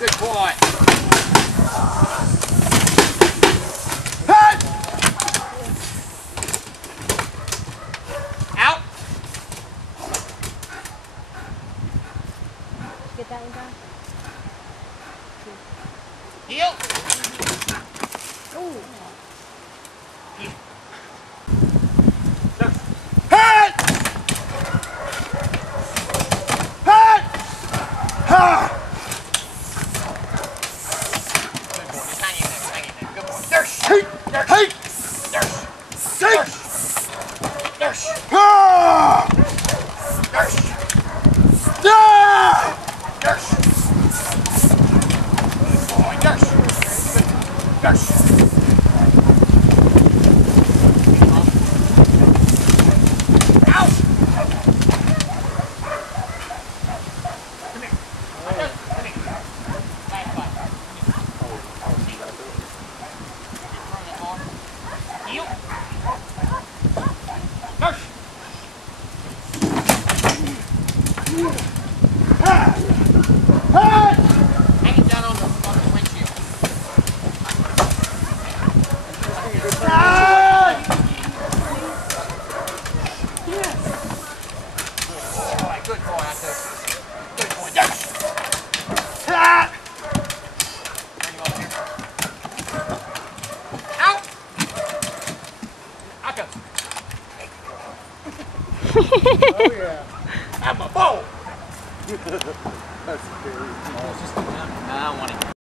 Good boy. Out. Get that one down. Heel. Ooh. Heel. Head! Head! Ha! Hey! Hey! Good boy, Atos. Good boy. Bring him up here. Out! Atos. Oh yeah. I'm a bow! That's scary. I don't want it.